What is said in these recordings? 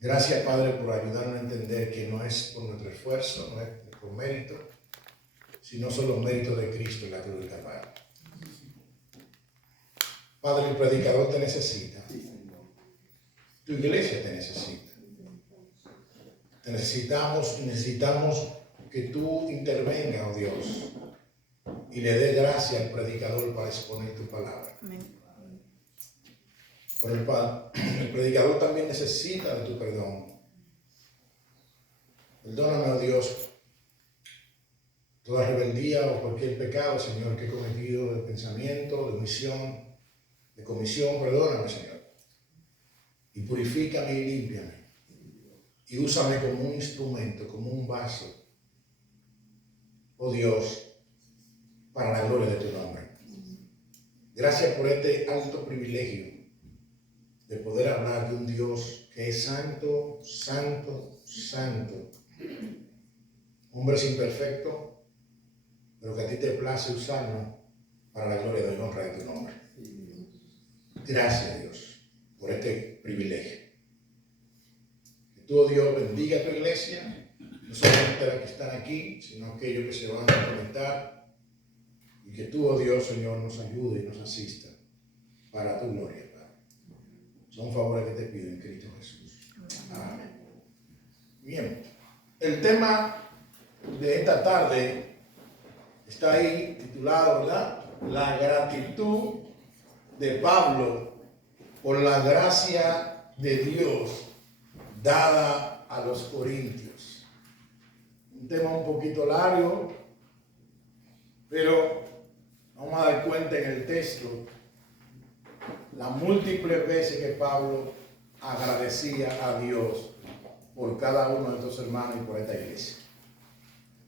Gracias, Padre, por ayudarnos a entender que no es por nuestro esfuerzo, no es por mérito, sino son los méritos de Cristo en la cruz del Calvario. Padre, el predicador te necesita. Tu iglesia te necesita. Te necesitamos y necesitamos que tú intervengas, oh Dios, y le dé gracia al predicador para exponer tu palabra. Amén. Pero el predicador también necesita de tu perdón. Perdóname, oh Dios, toda rebeldía o cualquier pecado, Señor, que he cometido de pensamiento, de omisión, de comisión. Perdóname, Señor. Y purifícame y límpiame. Y úsame como un instrumento, como un vaso, oh Dios, para la gloria de tu nombre. Gracias por este alto privilegio de poder hablar de un Dios que es santo, santo, santo. Hombres imperfectos, pero que a ti te place usarnos para la gloria y honra de tu nombre. Gracias, Dios, por este privilegio. Que tú, oh Dios, bendiga a tu iglesia, no solamente las que están aquí, sino aquellos que se van a conectar. Y que tú, oh Dios, Señor, nos ayude y nos asista para tu gloria, Padre. Son favores que te pido en Cristo Jesús. Amén. Bien, el tema de esta tarde está ahí titulado, ¿verdad? La gratitud de Pablo por la gracia de Dios dada a los corintios. Un tema un poquito largo, pero vamos a dar cuenta en el texto las múltiples veces que Pablo agradecía a Dios por cada uno de estos hermanos y por esta iglesia.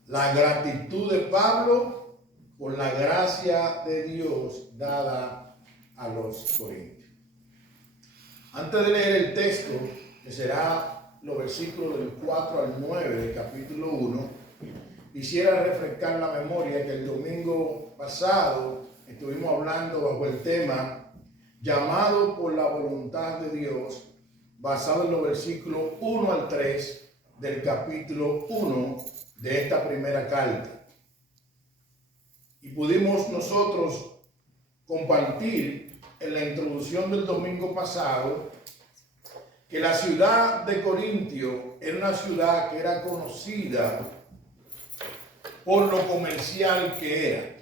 La gratitud de Pablo por la gracia de Dios dada a los corintios. Antes de leer el texto, que será los versículos del 4 al 9 del capítulo 1, quisiera refrescar la memoria que el domingo pasado estuvimos hablando bajo el tema llamado por la voluntad de Dios, basado en los versículos 1 al 3 del capítulo 1 de esta primera carta. Y pudimos nosotros compartir en la introducción del domingo pasado que la ciudad de Corintio era una ciudad que era conocida por lo comercial que era,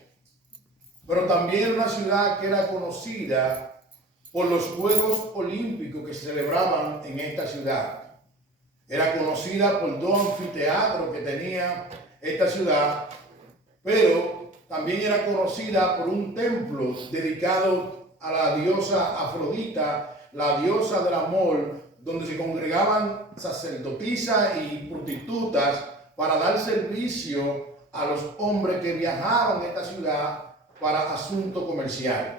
pero también era una ciudad que era conocida por los Juegos Olímpicos que se celebraban en esta ciudad. Era conocida por dos anfiteatros que tenía esta ciudad, pero también era conocida por un templo dedicado a la diosa Afrodita, la diosa del amor, donde se congregaban sacerdotisas y prostitutas para dar servicio a los hombres que viajaban a esta ciudad para asunto comercial.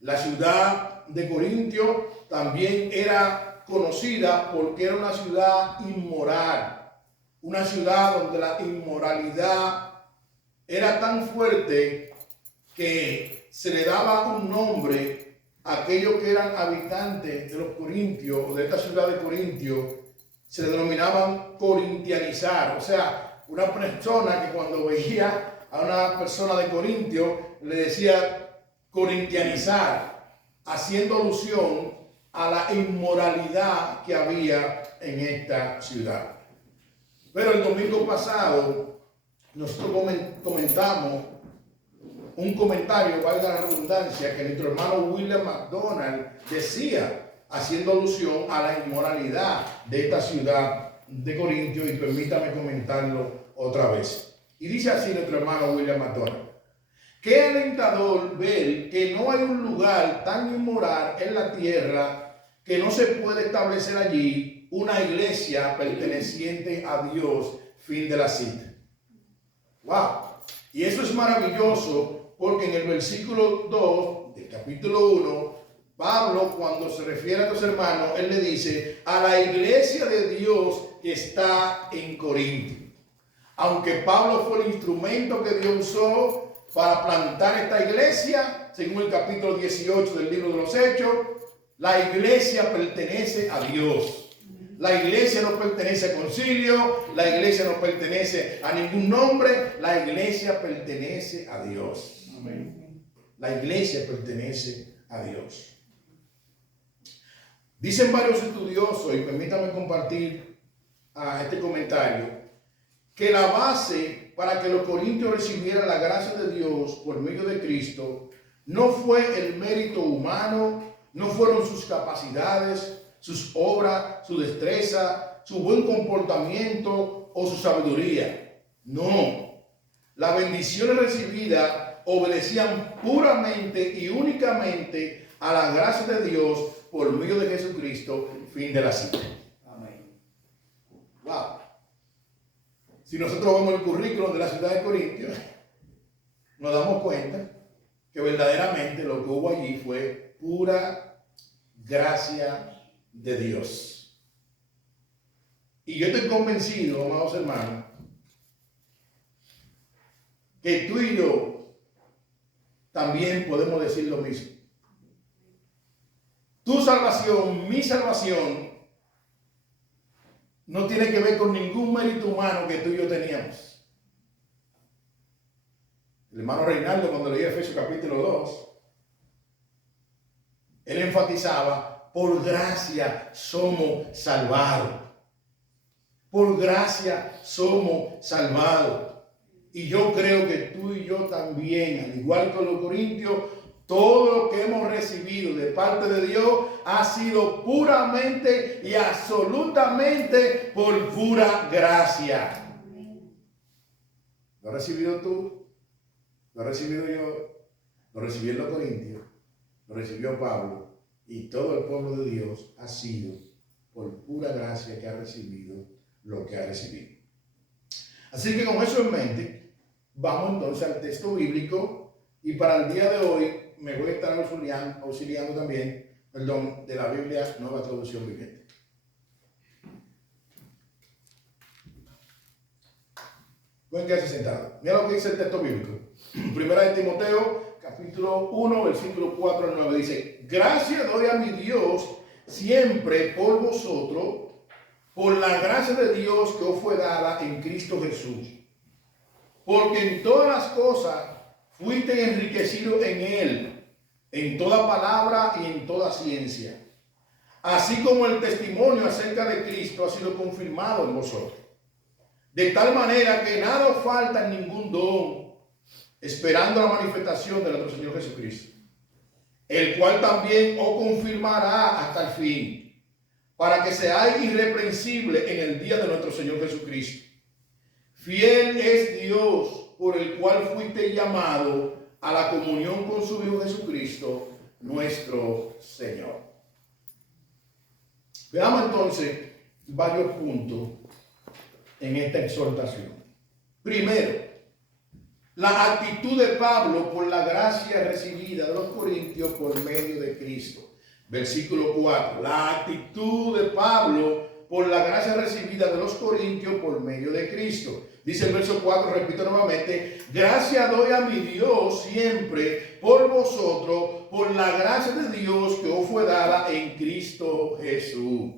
La ciudad de Corintio también era conocida porque era una ciudad inmoral, una ciudad donde la inmoralidad era tan fuerte que se le daba un nombre a aquellos que eran habitantes de los corintios o de esta ciudad de Corintio, se le denominaban corintianizar, o sea, una persona que cuando veía a una persona de Corintio le decía corintianizar, haciendo alusión a la inmoralidad que había en esta ciudad. Pero el domingo pasado nosotros comentamos un comentario, valga la redundancia, que nuestro hermano William McDonald decía, haciendo alusión a la inmoralidad de esta ciudad de Corintio, y permítame comentarlo otra vez. Y dice así nuestro hermano William McDonald: qué alentador ver que no hay un lugar tan inmoral en la tierra que no se puede establecer allí una iglesia perteneciente a Dios. Fin de la cita. Wow. Y eso es maravilloso porque en el versículo 2 del capítulo 1, Pablo, cuando se refiere a estos hermanos, él le dice a la iglesia de Dios que está en Corinto. Aunque Pablo fue el instrumento que Dios usó para plantar esta iglesia, según el capítulo 18 del libro de los Hechos, la iglesia pertenece a Dios. La iglesia no pertenece a concilio, la iglesia no pertenece a ningún nombre, la iglesia pertenece a Dios. Amén. La iglesia pertenece a Dios. Dicen varios estudiosos, y permítanme compartir este comentario, que la base para que los corintios recibieran la gracia de Dios por medio de Cristo no fue el mérito humano, no fueron sus capacidades, sus obras, su destreza, su buen comportamiento o su sabiduría. No. Las bendiciones recibidas obedecían puramente y únicamente a la gracia de Dios por medio de Jesucristo, fin de la cita. Amén. Wow. Si nosotros vemos el currículum de la ciudad de Corintios, nos damos cuenta que verdaderamente lo que hubo allí fue pura gracia de Dios. Y yo estoy convencido, amados hermanos, que tú y yo también podemos decir lo mismo. Tu salvación, mi salvación, no tiene que ver con ningún mérito humano que tú y yo teníamos. El hermano Reinaldo, cuando leía Efesios capítulo 2, él enfatizaba: por gracia somos salvados. Por gracia somos salvados. Y yo creo que tú y yo también, al igual que los corintios, todo lo que hemos recibido de parte de Dios ha sido puramente y absolutamente por pura gracia. ¿Lo has recibido tú? ¿Lo he recibido yo? Lo recibió los corintios, lo recibió Pablo, y todo el pueblo de Dios ha sido por pura gracia que ha recibido lo que ha recibido. Así que con eso en mente, vamos entonces al texto bíblico, y para el día de hoy me voy a estar auxiliando también, de la Biblia Nueva Traducción Viviente. Pueden quedarse sentados. Mira lo que dice el texto bíblico. Primera de Timoteo, capítulo 1, versículo 4 al 9, dice: gracias doy a mi Dios siempre por vosotros, por la gracia de Dios que os fue dada en Cristo Jesús. Porque en todas las cosas fuiste enriquecidos en Él, en toda palabra y en toda ciencia. Así como el testimonio acerca de Cristo ha sido confirmado en vosotros. De tal manera que nada os falta en ningún don, esperando la manifestación de nuestro Señor Jesucristo, el cual también os confirmará hasta el fin, para que seáis irreprensibles en el día de nuestro Señor Jesucristo. Fiel es Dios, por el cual fuiste llamado a la comunión con su Hijo Jesucristo, nuestro Señor. Veamos entonces varios puntos en esta exhortación. Primero, la actitud de Pablo por la gracia recibida de los corintios por medio de Cristo. Versículo 4. La actitud de Pablo por la gracia recibida de los corintios por medio de Cristo. Dice el verso 4, repito nuevamente: gracias doy a mi Dios siempre por vosotros, por la gracia de Dios que os fue dada en Cristo Jesús.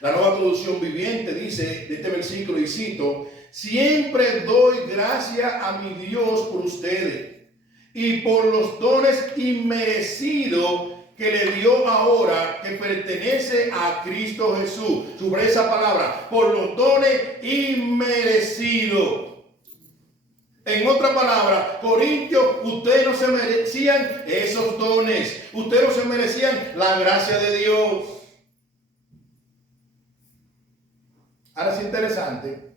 La Nueva Traducción Viviente dice de este versículo, y cito: siempre doy gracias a mi Dios por ustedes y por los dones inmerecidos que le dio ahora, que pertenece a Cristo Jesús. Sobre esa palabra, por los dones inmerecidos. En otra palabra, Corintios, ustedes no se merecían esos dones. Ustedes no se merecían la gracia de Dios. Ahora es interesante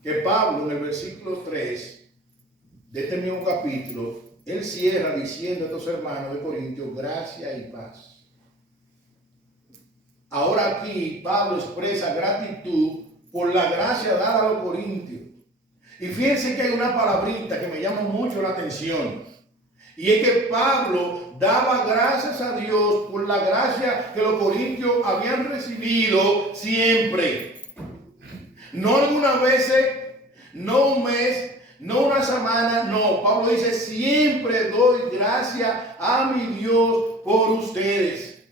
que Pablo en el versículo 3 de este mismo capítulo, él cierra diciendo a estos hermanos de Corintios: gracia y paz. Ahora aquí Pablo expresa gratitud por la gracia dada a los corintios. Y fíjense que hay una palabrita que me llama mucho la atención. Y es que Pablo daba gracias a Dios por la gracia que los corintios habían recibido siempre. No algunas veces, no un mes, no una semana, no. Pablo dice: siempre doy gracias a mi Dios por ustedes.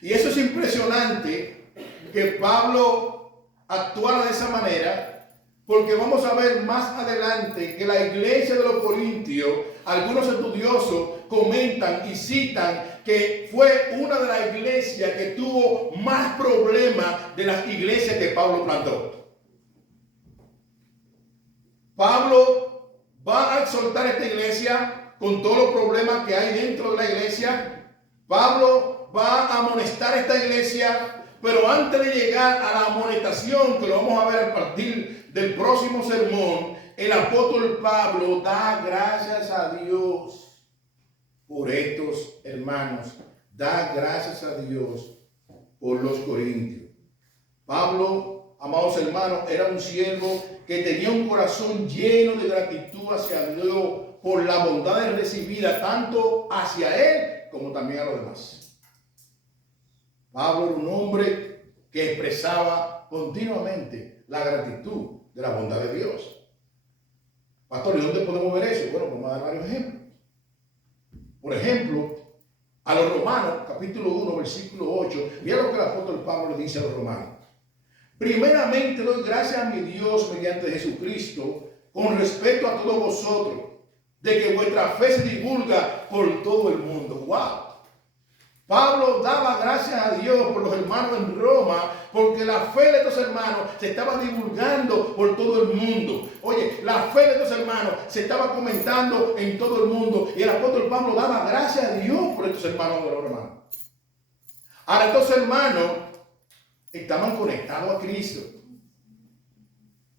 Y eso es impresionante, que Pablo actuara de esa manera, porque vamos a ver más adelante que la iglesia de los Corintios, algunos estudiosos comentan y citan que fue una de las iglesias que tuvo más problemas de las iglesias que Pablo plantó. Pablo va a exhortar a esta iglesia con todos los problemas que hay dentro de la iglesia. Pablo va a amonestar a esta iglesia, pero antes de llegar a la amonestación, que lo vamos a ver a partir del próximo sermón, el apóstol Pablo da gracias a Dios por estos hermanos. Da gracias a Dios por los corintios. Pablo, amados hermanos, era un siervo que tenía un corazón lleno de gratitud hacia Dios por la bondad recibida tanto hacia él como también a los demás. Pablo era un hombre que expresaba continuamente la gratitud de la bondad de Dios. Pastor, ¿y dónde podemos ver eso? Bueno, vamos a dar varios ejemplos. Por ejemplo, a los Romanos, capítulo 1, versículo 8, mira lo que el apóstol Pablo le dice a los romanos. Primeramente doy gracias a mi Dios mediante Jesucristo con respecto a todos vosotros, de que vuestra fe se divulga por todo el mundo. ¡Wow! Pablo daba gracias a Dios por los hermanos en Roma, porque la fe de estos hermanos se estaba divulgando por todo el mundo. Oye, la fe de estos hermanos se estaba comentando en todo el mundo. Y el apóstol Pablo daba gracias a Dios por estos hermanos de los hermanos. Ahora, estos hermanos estaban conectados a Cristo.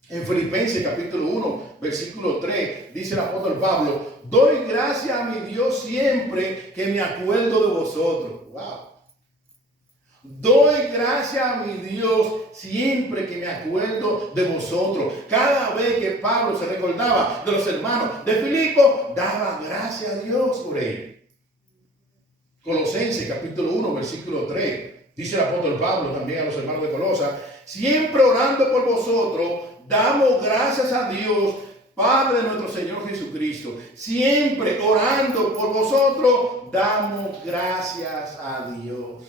En Filipenses capítulo 1, versículo 3, dice el apóstol Pablo, doy gracias a mi Dios siempre que me acuerdo de vosotros. Wow. Doy gracias a mi Dios siempre que me acuerdo de vosotros. Cada vez que Pablo se recordaba de los hermanos de Filipo, daba gracias a Dios por ellos. Colosenses capítulo 1, versículo 3, dice el apóstol Pablo también a los hermanos de Colosa, siempre orando por vosotros, damos gracias a Dios, Padre de nuestro Señor Jesucristo. Siempre orando por vosotros, damos gracias a Dios.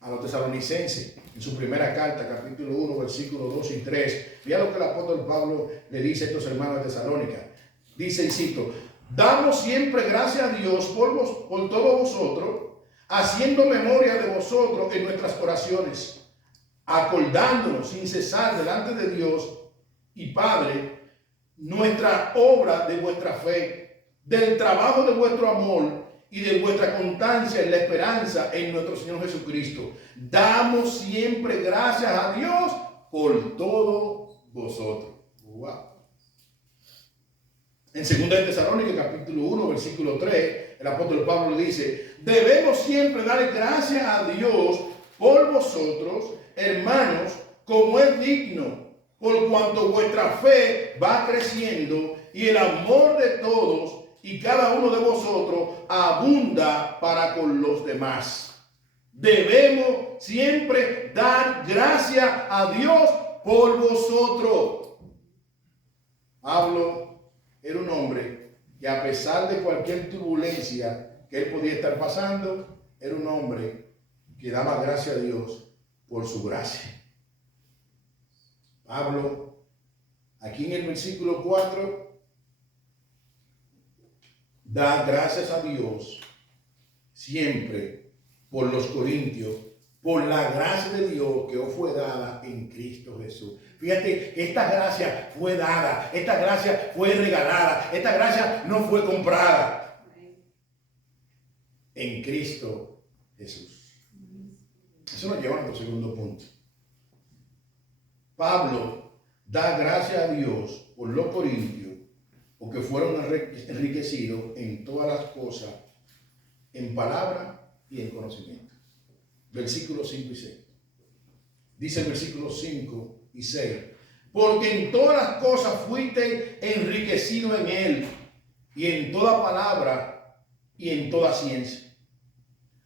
A los tesalonicenses, en su primera carta, capítulo 1, versículos 2 y 3, mira lo que el apóstol Pablo le dice a estos hermanos de Tesalónica. Dice, y cito, damos siempre gracias a Dios por todos vosotros, haciendo memoria de vosotros en nuestras oraciones, acordándonos sin cesar delante de Dios y Padre, nuestra obra de vuestra fe, del trabajo de vuestro amor y de vuestra constancia en la esperanza en nuestro Señor Jesucristo. Damos siempre gracias a Dios por todos vosotros. Wow. En 2 de Tesalónica, capítulo 1, versículo 3, el apóstol Pablo le dice, debemos siempre darle gracias a Dios por vosotros, hermanos, como es digno, por cuanto vuestra fe va creciendo y el amor de todos y cada uno de vosotros abunda para con los demás. Debemos siempre dar gracias a Dios por vosotros. Pablo era un hombre que, a pesar de cualquier turbulencia que él podía estar pasando, era un hombre que daba gracias a Dios por su gracia. Pablo, aquí en el versículo 4, da gracias a Dios siempre por los corintios, por la gracia de Dios que os fue dada en Cristo Jesús. Fíjate que esta gracia fue dada, esta gracia fue regalada, esta gracia no fue comprada en Cristo Jesús. Eso nos lleva a nuestro segundo punto. Pablo da gracias a Dios por los corintios, porque fueron enriquecidos en todas las cosas, en palabra y en conocimiento. Versículos 5 y 6. Dice el versículo 5 y 6. Porque en todas las cosas fuiste enriquecido en él, y en toda palabra y en toda ciencia.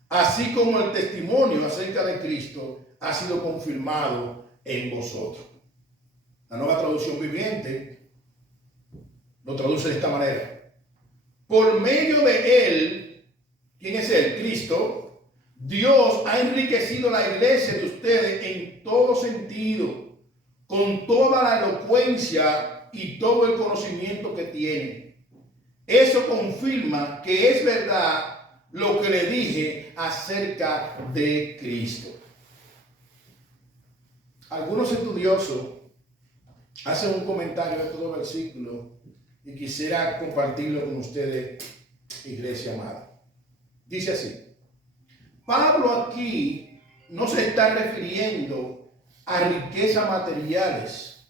Así como el testimonio acerca de Cristo ha sido confirmado en vosotros. La Nueva Traducción Viviente lo traduce de esta manera. Por medio de él, ¿quién es él? Cristo. Dios ha enriquecido la iglesia de ustedes en todo sentido, con toda la elocuencia y todo el conocimiento que tienen. Eso confirma que es verdad lo que le dije acerca de Cristo. Algunos estudiosos hacen un comentario de todo versículo y quisiera compartirlo con ustedes, iglesia amada. Dice así: Pablo aquí no se está refiriendo a riquezas materiales,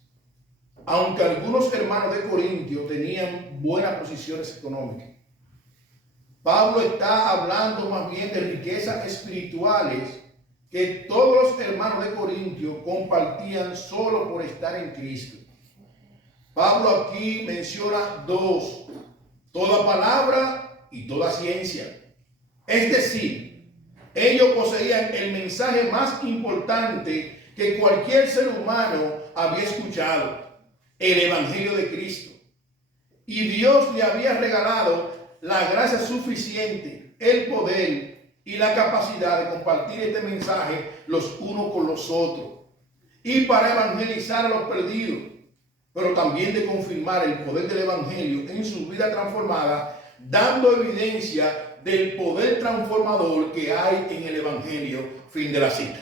aunque algunos hermanos de Corintio tenían buenas posiciones económicas. Pablo está hablando más bien de riquezas espirituales que todos los hermanos de Corintio compartían solo por estar en Cristo. Pablo aquí menciona dos: toda palabra y toda ciencia. Es decir, ellos poseían el mensaje más importante que cualquier ser humano había escuchado, el Evangelio de Cristo. Y Dios le había regalado la gracia suficiente, el poder y la capacidad de compartir este mensaje los unos con los otros, y para evangelizar a los perdidos, pero también de confirmar el poder del Evangelio en su vida transformada, dando evidencia del poder transformador que hay en el Evangelio. Fin de la cita.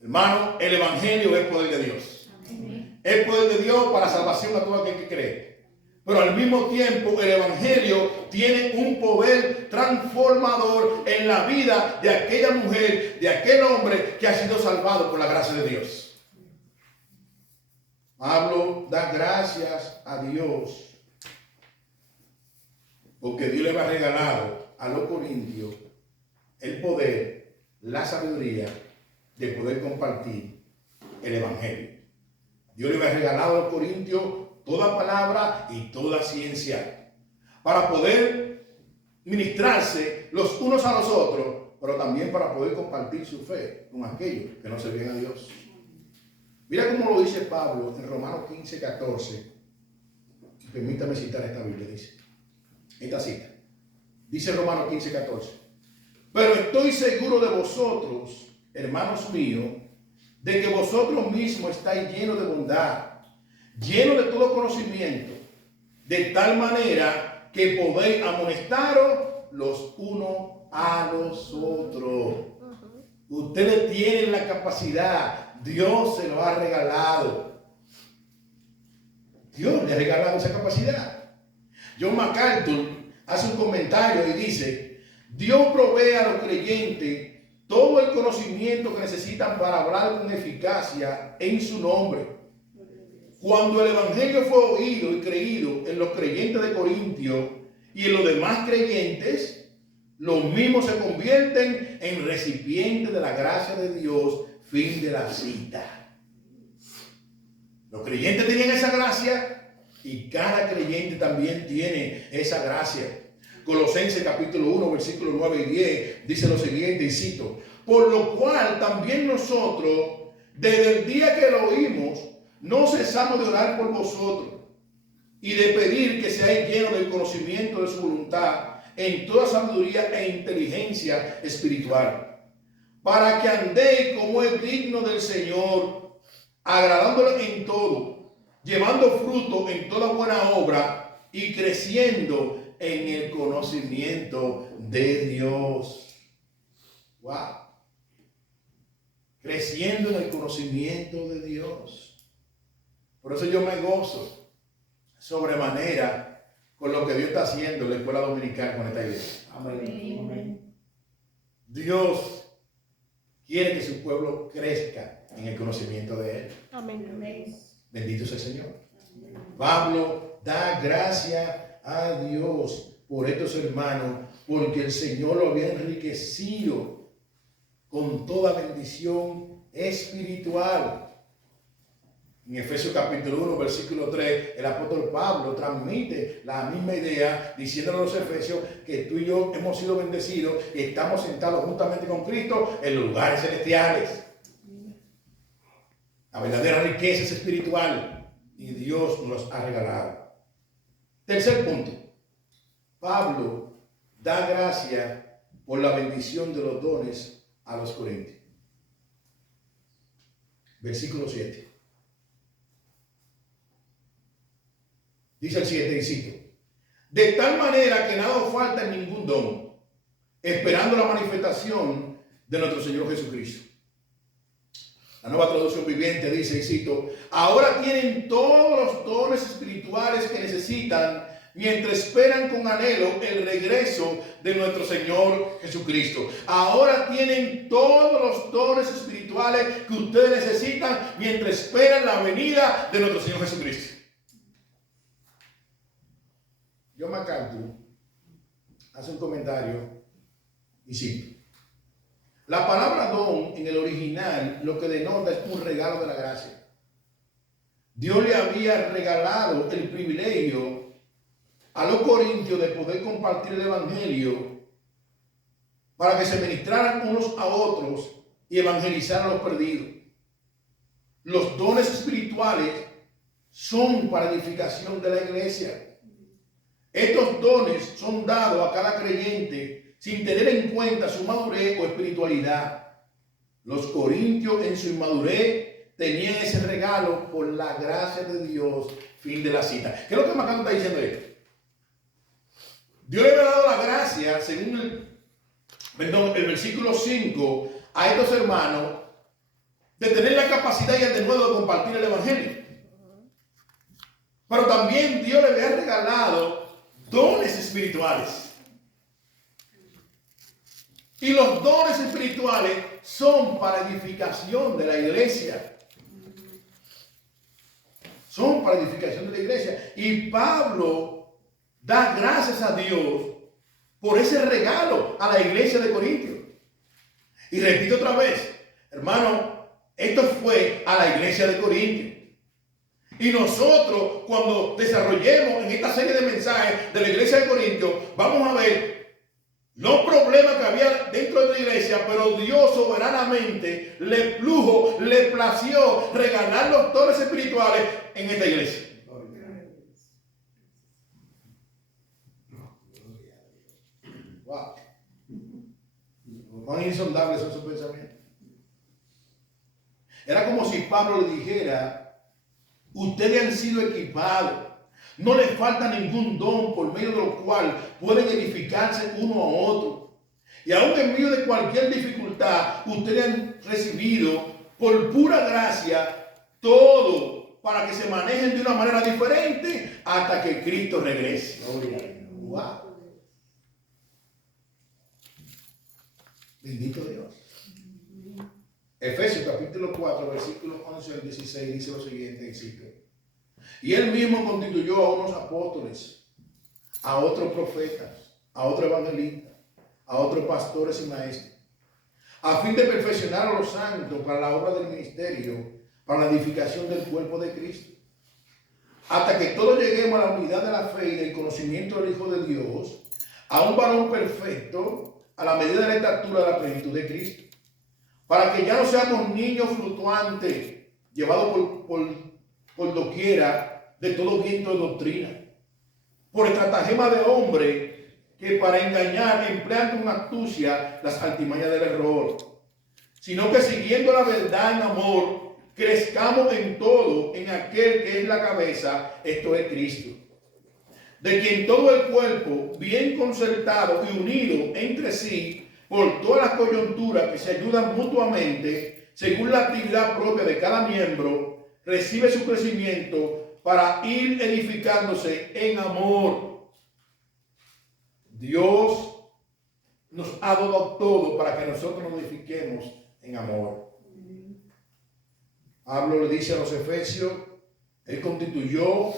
Hermano, el Evangelio es poder de Dios. Amén. Es poder de Dios para salvación a todo aquel que cree. Pero al mismo tiempo el Evangelio tiene un poder transformador en la vida de aquella mujer, de aquel hombre que ha sido salvado por la gracia de Dios. Pablo da gracias a Dios porque Dios le va regalado a los corintios el poder, la sabiduría de poder compartir el Evangelio. Dios le va regalado a los corintios toda palabra y toda ciencia para poder ministrarse los unos a los otros, pero también para poder compartir su fe con aquellos que no servían a Dios. Mira cómo lo dice Pablo en Romanos 15, 14. Permítame citar esta Biblia, dice. Esta cita. Dice Romanos 15, 14. Pero estoy seguro de vosotros, hermanos míos, de que vosotros mismos estáis llenos de bondad, llenos de todo conocimiento, de tal manera que podéis amonestaros los unos a los otros. Ustedes tienen la capacidad. Dios se lo ha regalado. Dios le ha regalado esa capacidad. John MacArthur hace un comentario y dice: Dios provee a los creyentes todo el conocimiento que necesitan para hablar con eficacia en su nombre. Cuando el Evangelio fue oído y creído en los creyentes de Corintio y en los demás creyentes, los mismos se convierten en recipientes de la gracia de Dios. Fin de la cita. Los creyentes tenían esa gracia y cada creyente también tiene esa gracia. Colosenses capítulo 1, versículos 9 y 10 dice lo siguiente, y cito: por lo cual también nosotros, desde el día que lo oímos, no cesamos de orar por vosotros y de pedir que seáis llenos del conocimiento de su voluntad en toda sabiduría e inteligencia espiritual, para que andéis como es digno del Señor, agradándole en todo, llevando fruto en toda buena obra y creciendo en el conocimiento de Dios. Wow. Creciendo en el conocimiento de Dios. Por eso yo me gozo sobremanera con lo que Dios está haciendo en la escuela dominical con esta iglesia. Amén. Dios quiere que su pueblo crezca en el conocimiento de Él. Amén. Bendito sea el Señor. Amén. Pablo da gracias a Dios por estos hermanos, porque el Señor lo había enriquecido con toda bendición espiritual. En Efesios capítulo 1, versículo 3, el apóstol Pablo transmite la misma idea, diciéndole a los efesios que tú y yo hemos sido bendecidos y estamos sentados juntamente con Cristo en los lugares celestiales. La verdadera riqueza es espiritual y Dios nos ha regalado. Tercer punto. Pablo da gracia por la bendición de los dones a los corintios. Versículo 7. Dice el 7, y cito: de tal manera que nada os falta en ningún don, esperando la manifestación de nuestro Señor Jesucristo. La Nueva Traducción Viviente dice, y cito: ahora tienen todos los dones espirituales que necesitan mientras esperan con anhelo el regreso de nuestro Señor Jesucristo. Ahora tienen todos los dones espirituales que ustedes necesitan mientras esperan la venida de nuestro Señor Jesucristo. John MacArthur hace un comentario y cito: la palabra don en el original lo que denota es un regalo de la gracia. Dios le había regalado el privilegio a los corintios de poder compartir el evangelio para que se ministraran unos a otros y evangelizaran a los perdidos. Los dones espirituales son para edificación de la iglesia. Estos dones son dados a cada creyente sin tener en cuenta su madurez o espiritualidad. Los corintios en su inmadurez tenían ese regalo por la gracia de Dios. Fin de la cita. ¿Qué es lo que Macano está diciendo esto? Dios le había dado la gracia, según el versículo 5, a estos hermanos de tener la capacidad y el denuedo de compartir el evangelio. Pero también Dios le había regalado dones espirituales. Y los dones espirituales son para edificación de la iglesia. Son para edificación de la iglesia. Y Pablo da gracias a Dios por ese regalo a la iglesia de Corintios. Y repito otra vez, hermano, esto fue a la iglesia de Corintios. Y nosotros, cuando desarrollemos en esta serie de mensajes de la iglesia de Corintios, vamos a ver los problemas que había dentro de la iglesia, pero Dios soberanamente le plació regalar los dones espirituales en esta iglesia. Wow. Cuán insondables son sus pensamientos. Era como si Pablo le dijera: ustedes han sido equipados, no les falta ningún don por medio de lo cual pueden edificarse uno a otro. Y aun en medio de cualquier dificultad, ustedes han recibido por pura gracia todo para que se manejen de una manera diferente hasta que Cristo regrese. Wow. Bendito Dios. Efesios capítulo 4, versículos 11 al 16 dice lo siguiente, cito: y él mismo constituyó a unos apóstoles, a otros profetas, a otros evangelistas, a otros pastores y maestros, a fin de perfeccionar a los santos para la obra del ministerio, para la edificación del cuerpo de Cristo, hasta que todos lleguemos a la unidad de la fe y del conocimiento del Hijo de Dios, a un varón perfecto, a la medida de la estatura de la plenitud de Cristo, para que ya no seamos niños fluctuantes, llevados por doquiera de todo viento de doctrina, por estratagema de hombre que para engañar emplean con astucia las artimañas del error, sino que siguiendo la verdad en amor, crezcamos en todo en aquel que es la cabeza, esto es Cristo, de quien todo el cuerpo, bien concertado y unido entre sí, por todas las coyunturas que se ayudan mutuamente, según la actividad propia de cada miembro, recibe su crecimiento para ir edificándose en amor. Dios nos ha dado todo para que nosotros nos edifiquemos en amor. Pablo le dice a los efesios, él constituyó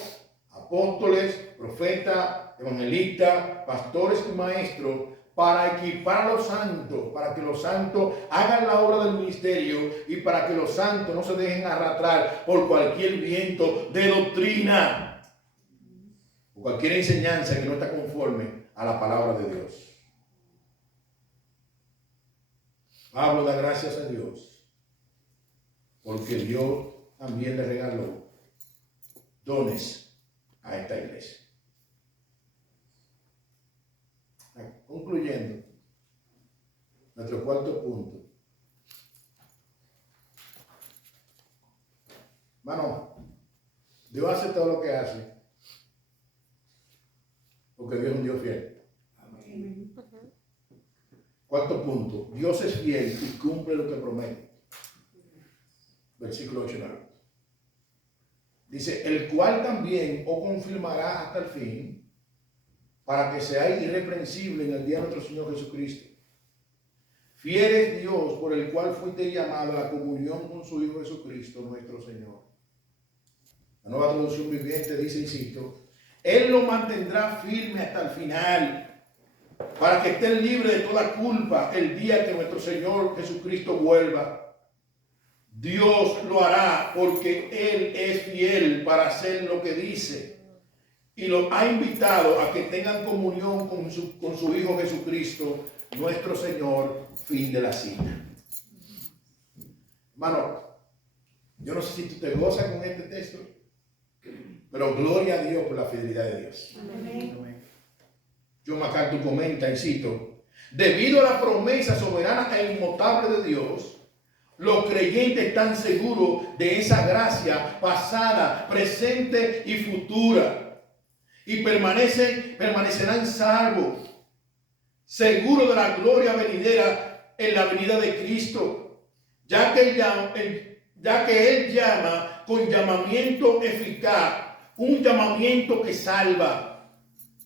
apóstoles, profetas, evangelistas, pastores y maestros para equipar a los santos, para que los santos hagan la obra del ministerio y para que los santos no se dejen arrastrar por cualquier viento de doctrina o cualquier enseñanza que no está conforme a la palabra de Dios. Pablo da gracias a Dios porque Dios también le regaló dones a esta iglesia. Concluyendo, Nuestro cuarto punto. Hermano, Dios hace todo lo que hace porque Dios es un Dios fiel. Amén. Cuarto punto. Dios es fiel y cumple lo que promete. Versículo 8. Dice, el cual también os confirmará hasta el fin, para que seáis irreprensibles en el día de nuestro Señor Jesucristo. Fiel es Dios, por el cual fuiste llamado a la comunión con su Hijo Jesucristo, nuestro Señor. La Nueva Traducción Viviente dice, insisto, Él lo mantendrá firme hasta el final, para que estén libres de toda culpa el día que nuestro Señor Jesucristo vuelva. Dios lo hará porque Él es fiel para hacer lo que dice. Y los ha invitado a que tengan comunión con su Hijo Jesucristo, nuestro Señor, fin de la cita. Hermano, yo no sé si tú te gozas con este texto, pero gloria a Dios por la fidelidad de Dios. Amén. John MacArthur comenta, y cito, debido a la promesa soberana e inmutable de Dios, los creyentes están seguros de esa gracia pasada, presente y futura, y permanecerán salvos, seguros de la gloria venidera en la venida de Cristo, ya que Él llama con llamamiento eficaz, un llamamiento que salva.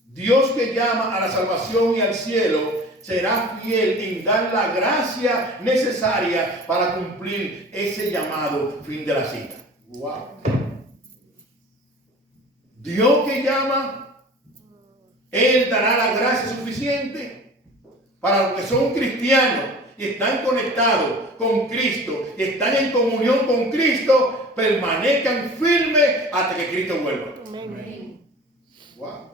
Dios que llama a la salvación y al cielo será fiel en dar la gracia necesaria para cumplir ese llamado, fin de la cita. Wow. Dios que llama, Él dará la gracia suficiente para los que son cristianos y están conectados con Cristo y están en comunión con Cristo, permanezcan firmes hasta que Cristo vuelva. Amén. Wow.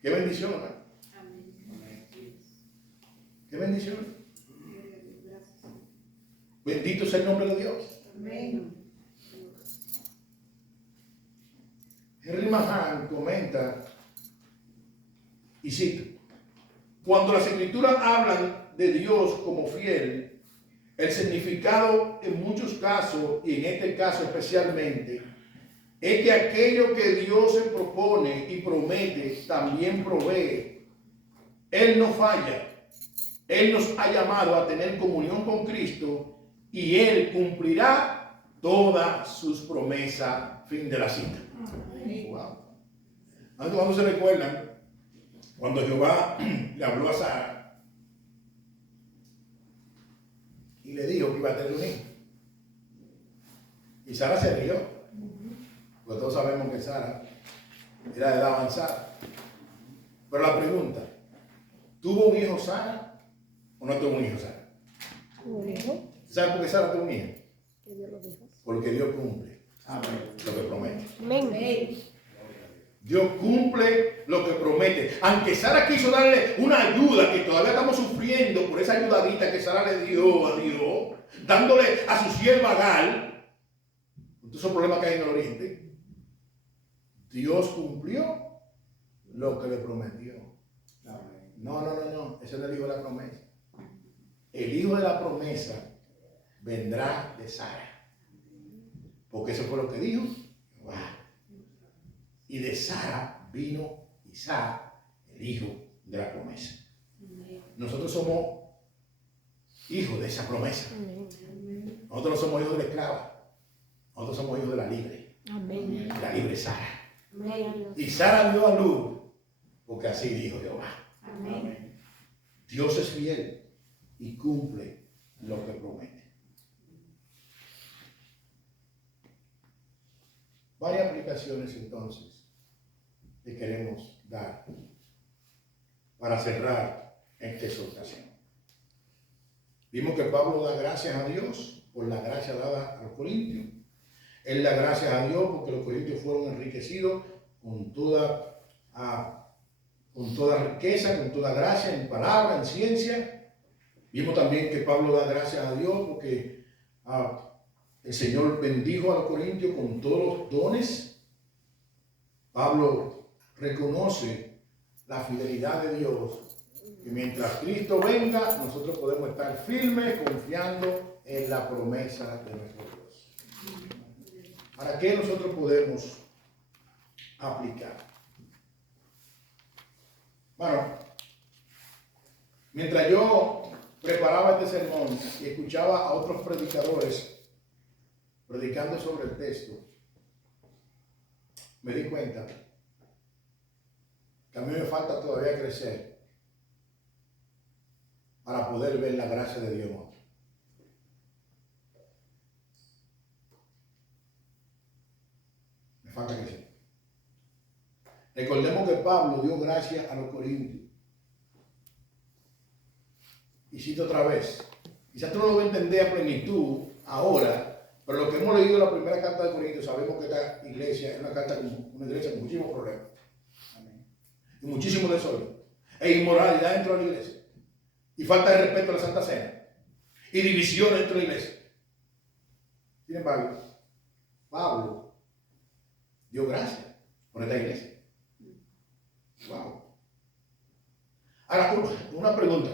Qué bendición, hermano. Qué bendición. Bendito sea el nombre de Dios. Amén. Henry Mahan comenta, y cito, cuando las escrituras hablan de Dios como fiel, el significado en muchos casos, y en este caso especialmente, es que aquello que Dios se propone y promete, también provee. Él no falla. Él nos ha llamado a tener comunión con Cristo y Él cumplirá todas sus promesas. Fin de la cita. Wow. ¿Cuándo se recuerdan? Cuando Jehová le habló a Sara y le dijo que iba a tener un hijo. Y Sara se rió. Porque todos sabemos que Sara era de edad avanzada. Pero la pregunta, ¿tuvo un hijo Sara? ¿O no tuvo un hijo Sara? ¿Un hijo? ¿Saben por qué Sara tuvo un hijo? Que Dios lo dijo. Porque Dios cumple lo que promete. Amén. Dios cumple lo que promete. Aunque Sara quiso darle una ayuda que todavía estamos sufriendo por esa ayudadita que Sara le dio a Dios, dándole a su sierva Agar, todos esos problemas que hay en el oriente, Dios cumplió lo que le prometió. No, ese es el hijo de la promesa. El hijo de la promesa vendrá de Sara. Porque eso fue lo que dijo. Wow. Y de Sara vino Isaac, el hijo de la promesa. Nosotros somos hijos de esa promesa. Nosotros no somos hijos de la esclava. Nosotros somos hijos de la libre. Amén. La libre Sara. Amén. Y Sara dio a luz porque así dijo Jehová. Amén. Dios es fiel y cumple lo que promete. Varias aplicaciones entonces que queremos dar para cerrar esta exhortación. Vimos que Pablo da gracias a Dios por la gracia dada a los corintios. Él da gracias a Dios porque los corintios fueron enriquecidos con toda riqueza, con toda gracia, en palabra, en ciencia. Vimos también que Pablo da gracias a Dios porque el Señor bendijo a los corintios con todos los dones. Pablo reconoce la fidelidad de Dios, Y mientras Cristo venga, nosotros podemos estar firmes confiando en la promesa de nuestro Dios. ¿Para qué nosotros podemos aplicar? Bueno, mientras yo preparaba este sermón y escuchaba a otros predicadores predicando sobre el texto, me di cuenta que a mí me falta todavía crecer para poder ver la gracia de Dios. Me falta crecer. Recordemos que Pablo dio gracia a los corintios. Y cito otra vez. Quizás tú no lo vas a entender a plenitud ahora, pero lo que hemos leído en la primera carta de Corintios, sabemos que esta iglesia es una iglesia con muchísimos problemas. Amén. Y muchísimo desorden. E inmoralidad dentro de la iglesia. Y falta de respeto a la Santa Cena. Y división dentro de la iglesia. Sin embargo, Pablo dio gracias por esta iglesia. Wow. Ahora, una pregunta.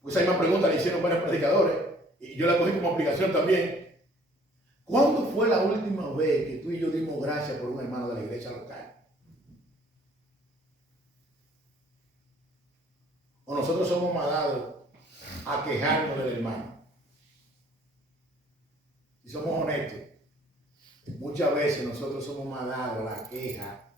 Pues esa misma pregunta le hicieron varios predicadores. Y yo la cogí como aplicación también. ¿Cuándo fue la última vez que tú y yo dimos gracias por un hermano de la iglesia local? ¿O nosotros somos más dados a quejarnos del hermano? Si somos honestos, muchas veces nosotros somos más dados a la queja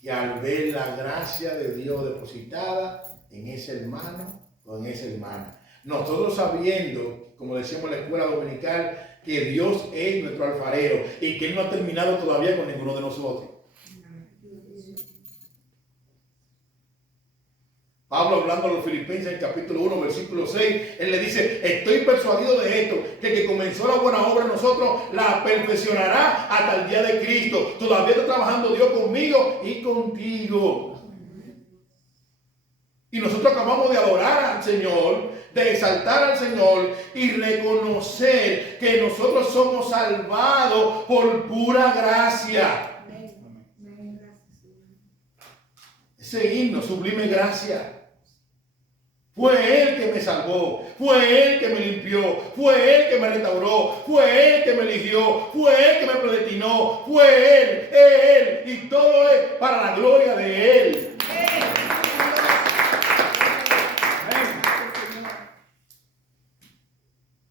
que al ver la gracia de Dios depositada en ese hermano o en esa hermana. Nosotros sabiendo, como decíamos en la escuela dominical, que Dios es nuestro alfarero y que Él no ha terminado todavía con ninguno de nosotros. Pablo, hablando a los Filipenses en capítulo 1, versículo 6, él le dice: estoy persuadido de esto, que el que comenzó la buena obra en nosotros la perfeccionará hasta el día de Cristo. Todavía está trabajando Dios conmigo y contigo. Y nosotros acabamos de adorar al Señor, de exaltar al Señor y reconocer que nosotros somos salvados por pura gracia. Ese himno, sublime gracia. Fue Él que me salvó, fue Él que me limpió, fue Él que me restauró, fue Él que me eligió, fue Él que me predestinó, fue Él, y todo es para la gloria de Él.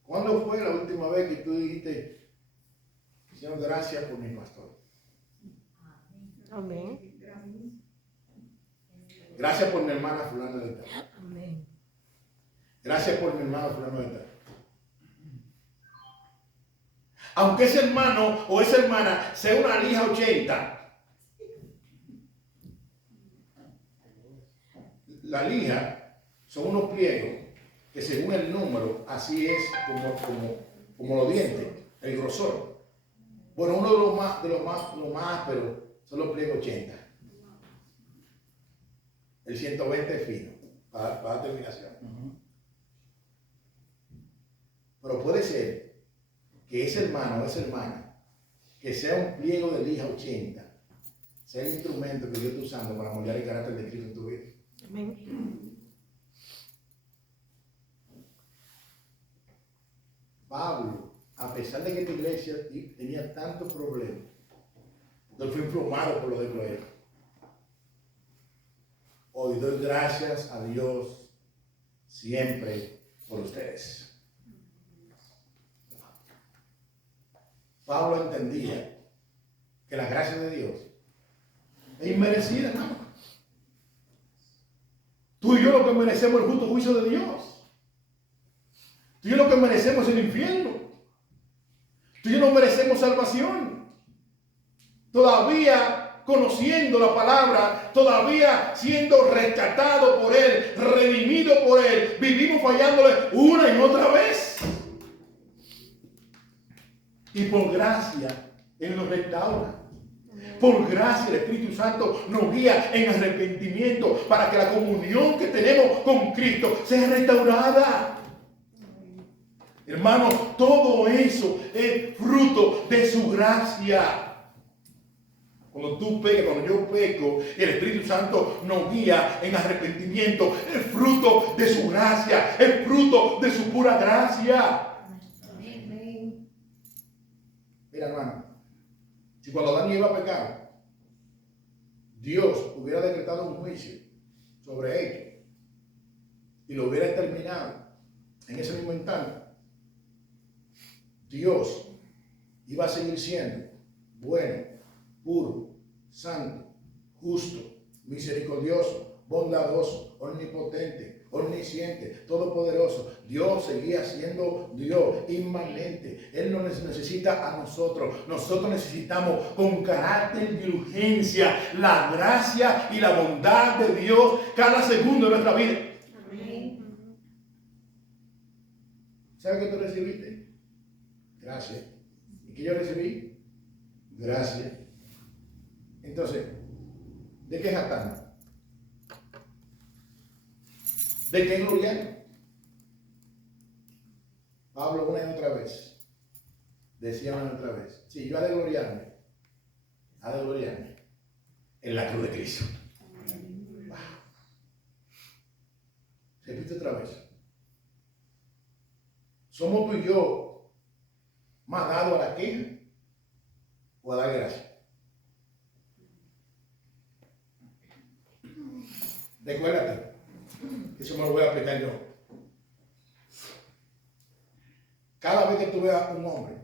¿Cuándo fue la última vez que tú dijiste: Señor, gracias por mi pastor? Amén. Gracias por mi hermana fulana de tal. Amén. Gracias por mi hermano fulano de tal. Aunque ese hermano o esa hermana sea una lija 80, la lija son unos pliegos que según el número, así es como los dientes, el grosor. Bueno, uno de los más ásperos son los pliegos 80. El 120 es fino, para terminación. Pero puede ser que ese hermano o esa hermana, que sea un pliego de lija 80, sea el instrumento que Dios está usando para moldear el carácter de Cristo en tu vida. Amén. Pablo, a pesar de que esta iglesia tenía tantos problemas, porque él fue inflamado por lo de Cloé, hoy doy gracias a Dios siempre por ustedes. Pablo entendía que la gracia de Dios es inmerecida, hermano. Tú y yo lo que merecemos es el justo juicio de Dios. Tú y yo lo que merecemos es el infierno. Tú y yo no merecemos salvación. Todavía conociendo la palabra, todavía siendo rescatado por Él, redimido por Él, vivimos fallándole una y otra vez. Y por gracia, Él nos restaura. Por gracia, el Espíritu Santo nos guía en arrepentimiento para que la comunión que tenemos con Cristo sea restaurada. Hermano, todo eso es fruto de su gracia. Cuando tú pecas, cuando yo peco, el Espíritu Santo nos guía en arrepentimiento. Es fruto de su gracia, es fruto de su pura gracia. Mira, hermano, si cuando Adán iba a pecar, Dios hubiera decretado un juicio sobre ellos y lo hubiera exterminado en ese mismo instante, Dios iba a seguir siendo bueno, puro, santo, justo, misericordioso, bondadoso, omnipotente, omnisciente, todopoderoso. Dios seguía siendo Dios, inmanente. Él no necesita a nosotros. Nosotros necesitamos con carácter de urgencia la gracia y la bondad de Dios cada segundo de nuestra vida. Amén. ¿Sabes qué tú recibiste? Gracias. ¿Y qué yo recibí? Gracias. Entonces, ¿de qué jactamos? ¿De qué gloriar? Pablo una y otra vez decía una y otra vez: si yo ha de gloriarme en la cruz de Cristo. Wow. Repite otra vez. ¿Somos tú y yo más dados a la queja o a dar gracias? Recuérdate que eso me lo voy a explicar yo. Cada vez que tú veas un hombre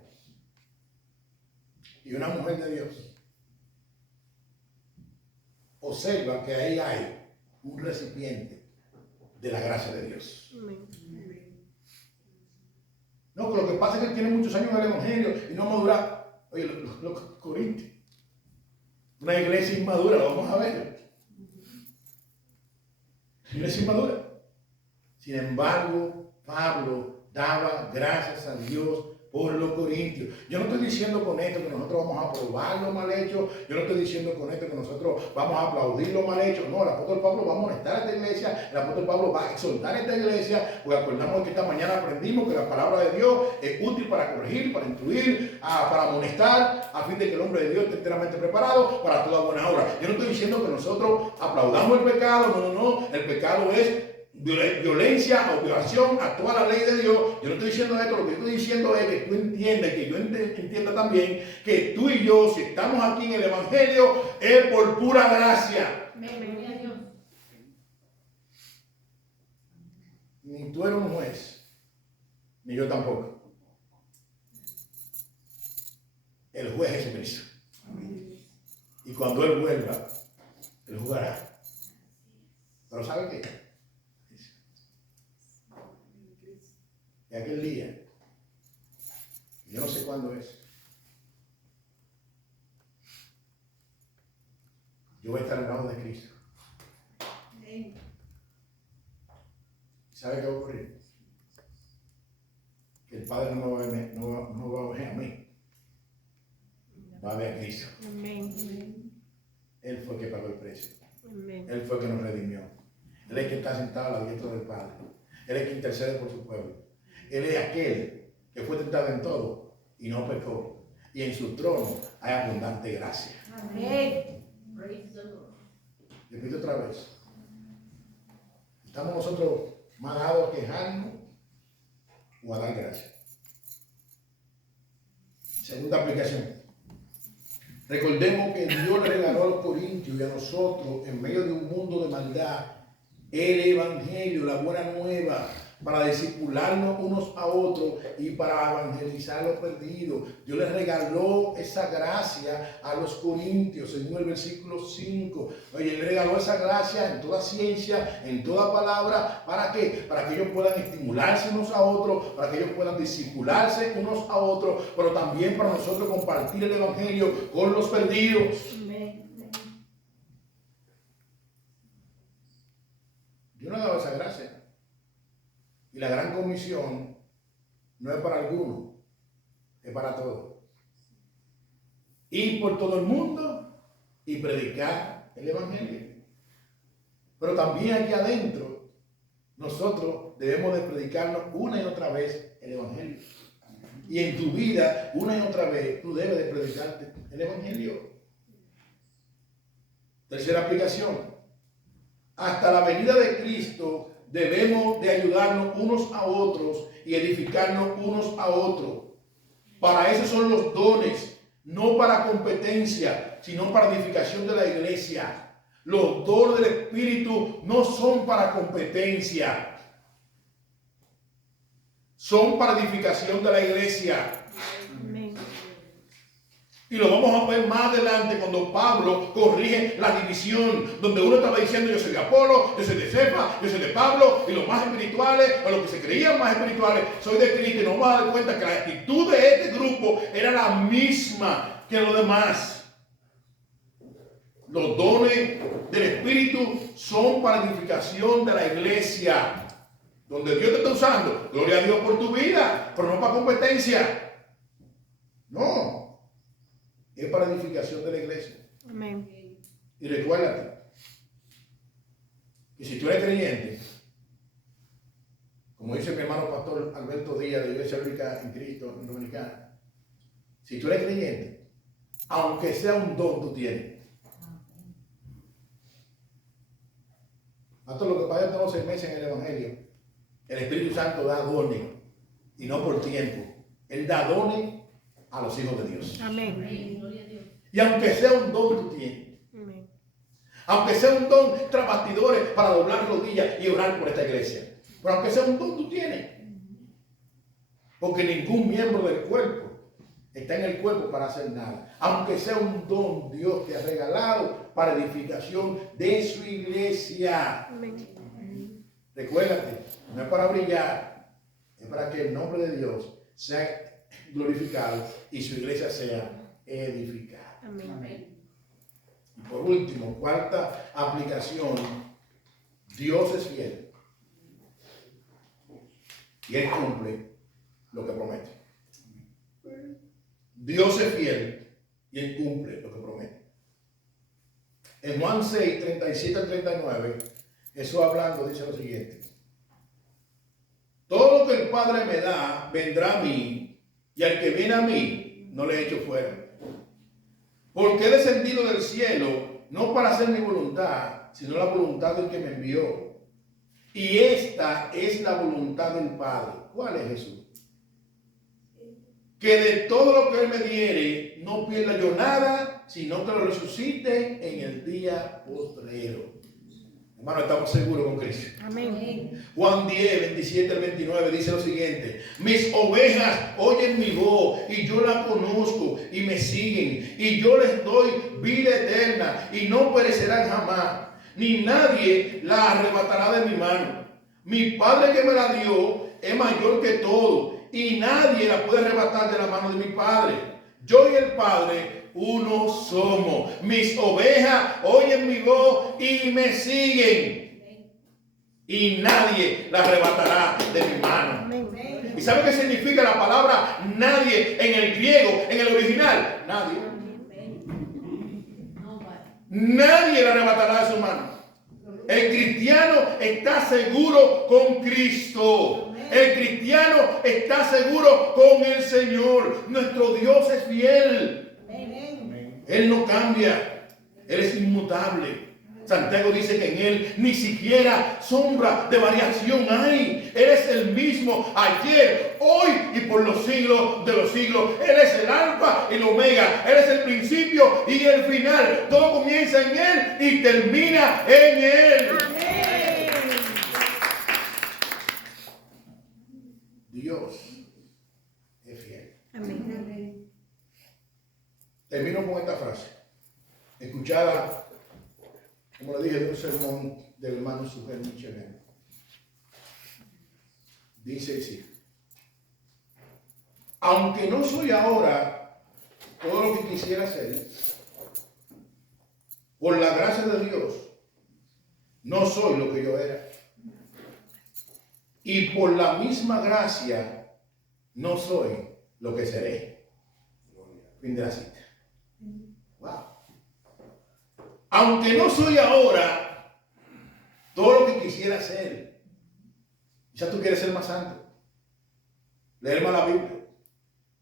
y una mujer de Dios, observa que ahí hay un recipiente de la gracia de Dios. No, que lo que pasa es que él tiene muchos años en el Evangelio y no madura. Oye, los corintios, una iglesia inmadura, lo vamos a ver. Iglesia inmadura. Sin embargo, Pablo daba gracias a Dios por los corintios. Yo no estoy diciendo con esto que nosotros vamos a aprobar lo mal hecho. Yo no estoy diciendo con esto que nosotros vamos a aplaudir lo mal hecho. No, el apóstol Pablo va a amonestar a esta iglesia. El apóstol Pablo va a exhortar a esta iglesia. Porque acordamos que esta mañana aprendimos que la palabra de Dios es útil para corregir, para instruir, para amonestar, a fin de que el hombre de Dios esté enteramente preparado para toda buena obra. Yo no estoy diciendo que nosotros aplaudamos el pecado. No. El pecado es violencia o violación a toda la ley de Dios. Yo no estoy diciendo esto. Lo que estoy diciendo es que tú entiendas, que yo entienda también, que tú y yo, si estamos aquí en el Evangelio, es por pura gracia. Ni tú eres un juez, ni yo tampoco. El juez es Jesucristo. Y cuando Él vuelva, Él juzgará. Pero ¿sabe qué? Y aquel día, yo no sé cuándo es, yo voy a estar al lado de Cristo. ¿Sabe qué va a ocurrir? Que el Padre no va a ver a mí, va a ver a Cristo. Amén. Él fue el que pagó el precio. Amén. Él fue el que nos redimió. Él es el que está sentado a la diestra del Padre. Él es el que intercede por su pueblo. Él es aquel que fue tentado en todo y no pecó. Y en su trono hay abundante gracia. Amén. Repito otra vez. ¿Estamos nosotros más dados a quejarnos o a dar gracias? Segunda aplicación. Recordemos que Dios le regaló a los corintios y a nosotros, en medio de un mundo de maldad, el Evangelio, la buena nueva, para discipularnos unos a otros y para evangelizar a los perdidos. Dios les regaló esa gracia a los corintios, según el versículo 5. Oye, Él regaló esa gracia en toda ciencia, en toda palabra. ¿Para qué? Para que ellos puedan estimularse unos a otros, para que ellos puedan discipularse unos a otros, pero también para nosotros compartir el Evangelio con los perdidos. Dios nos ha dado esa gracia. Y la gran comisión no es para algunos, es para todos. Ir por todo el mundo y predicar el Evangelio. Pero también aquí adentro, nosotros debemos de predicarnos una y otra vez el Evangelio. Y en tu vida, una y otra vez, tú debes de predicarte el Evangelio. Tercera aplicación. Hasta la venida de Cristo debemos de ayudarnos unos a otros y edificarnos unos a otros. Para eso son los dones, no para competencia, sino para edificación de la iglesia. Los dones del Espíritu no son para competencia, son para edificación de la iglesia. Amén. Y lo vamos a ver más adelante cuando Pablo corrige la división, donde uno estaba diciendo yo soy de Apolo, yo soy de Cefa, yo soy de Pablo, y los más espirituales, o los que se creían más espirituales, soy de Cristo. Y nos vamos a dar cuenta que la actitud de este grupo era la misma que los demás. Los dones del Espíritu son para edificación de la iglesia, donde Dios te está usando. Gloria a Dios por tu vida, pero no para competencia. No. Es para edificación de la iglesia. Amén. Y recuérdate que si tú eres creyente, como dice mi hermano pastor Alberto Díaz de Iglesia Bíblica en Cristo en Dominicana, si tú eres creyente, aunque sea un don, tú tienes. Hasta lo que pasa, tengo 6 meses en el Evangelio. El Espíritu Santo da dones y no por tiempo. Él da dones a los hijos de Dios. Amén. Y aunque sea un don, tú tienes. Amén. Aunque sea un don tras bastidores para doblar rodillas y orar por esta iglesia. Pero aunque sea un don, tú tienes. Porque ningún miembro del cuerpo está en el cuerpo para hacer nada. Aunque sea un don, Dios te ha regalado para edificación de su iglesia. Amén. Recuérdate, no es para brillar, es para que el nombre de Dios sea glorificado y su iglesia sea edificada. Amén. Y por último, cuarta aplicación, Dios es fiel y Él cumple lo que promete. Dios es fiel y Él cumple lo que promete. En Juan 6, 37 al 39, Jesús hablando dice lo siguiente: todo lo que el Padre me da vendrá a mí, y al que viene a mí no le echo fuera. Porque he descendido del cielo no para hacer mi voluntad, sino la voluntad del que me envió. Y esta es la voluntad del Padre. ¿Cuál es Jesús? Que de todo lo que Él me diere, no pierda yo nada, sino que lo resucite en el día postrero. Hermano, estamos seguros con Cristo. Amén. Juan 10, 27 al 29 dice lo siguiente: mis ovejas oyen mi voz y yo la conozco y me siguen, y yo les doy vida eterna y no perecerán jamás, ni nadie la arrebatará de mi mano. Mi Padre que me la dio es mayor que todo y nadie la puede arrebatar de la mano de mi Padre. Yo y el Padre uno somos. Mis ovejas oyen mi voz y me siguen, y nadie la arrebatará de mi mano. Amén. ¿Y sabe qué significa la palabra nadie en el griego, en el original? Nadie. Nadie la arrebatará de su mano. El cristiano está seguro con Cristo. El cristiano está seguro con el Señor. Nuestro Dios es fiel. Él no cambia. Él es inmutable. Santiago dice que en Él ni siquiera sombra de variación hay. Él es el mismo ayer, hoy y por los siglos de los siglos. Él es el alfa y el omega. Él es el principio y el final. Todo comienza en Él y termina en Él. Amén. Dios es fiel. Amén. Termino con esta frase, escuchada, como le dije, de un sermón del hermano Suger Michelin. Dice así: aunque no soy ahora todo lo que quisiera ser, por la gracia de Dios, no soy lo que yo era. Y por la misma gracia, no soy lo que seré. Fin de la cita. Wow. Aunque no soy ahora todo lo que quisiera ser. Quizás tú quieres ser más santo, leer más la Biblia,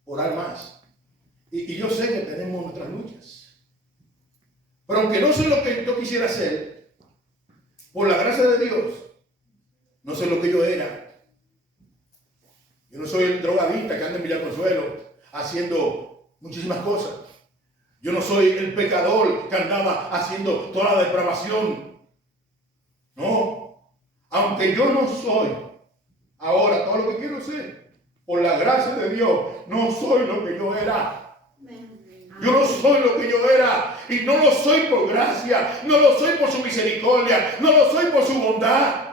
orar más. Y yo sé que tenemos nuestras luchas. Pero aunque no soy lo que yo quisiera ser, por la gracia de Dios, no soy lo que yo era. Yo no soy el drogadicta que anda en Villaconsuelo haciendo muchísimas cosas. Yo no soy el pecador que andaba haciendo toda la depravación. No. Aunque yo no soy ahora todo lo que quiero ser, por la gracia de Dios, no soy lo que yo era. Yo no soy lo que yo era. Y no lo soy por gracia. No lo soy por su misericordia. No lo soy por su bondad.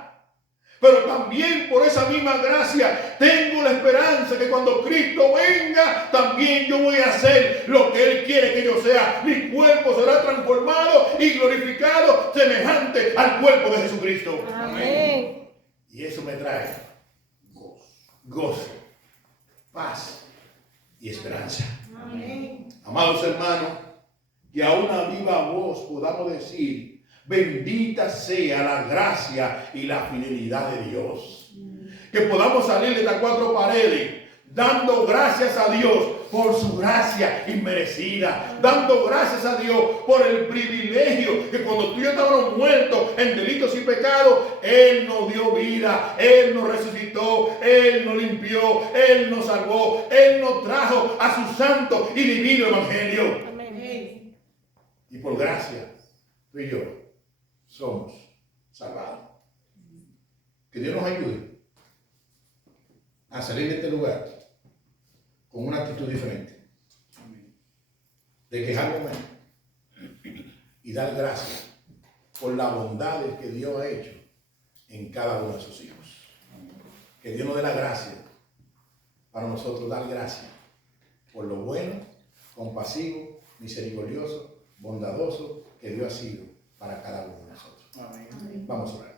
Pero también por esa misma gracia tengo la esperanza que cuando Cristo venga, también yo voy a hacer lo que Él quiere que yo sea. Mi cuerpo será transformado y glorificado semejante al cuerpo de Jesucristo. Amén. Y eso me trae gozo, paz y esperanza. Amén. Amados hermanos, que a una viva voz podamos decir: bendita sea la gracia y la fidelidad de Dios. Que podamos salir de estas cuatro paredes dando gracias a Dios por su gracia inmerecida, dando gracias a Dios por el privilegio que cuando tú y yo estábamos muertos en delitos y pecados, Él nos dio vida, Él nos resucitó, Él nos limpió, Él nos salvó, Él nos trajo a su santo y divino evangelio. Amén. Y por gracia, tú y yo somos salvados. Que Dios nos ayude a salir de este lugar con una actitud diferente. De quejarnos menos y dar gracias por las bondades que Dios ha hecho en cada uno de sus hijos. Que Dios nos dé la gracia para nosotros dar gracias por lo bueno, compasivo, misericordioso, bondadoso que Dios ha sido para cada uno de nosotros. Amén. Vamos a orar.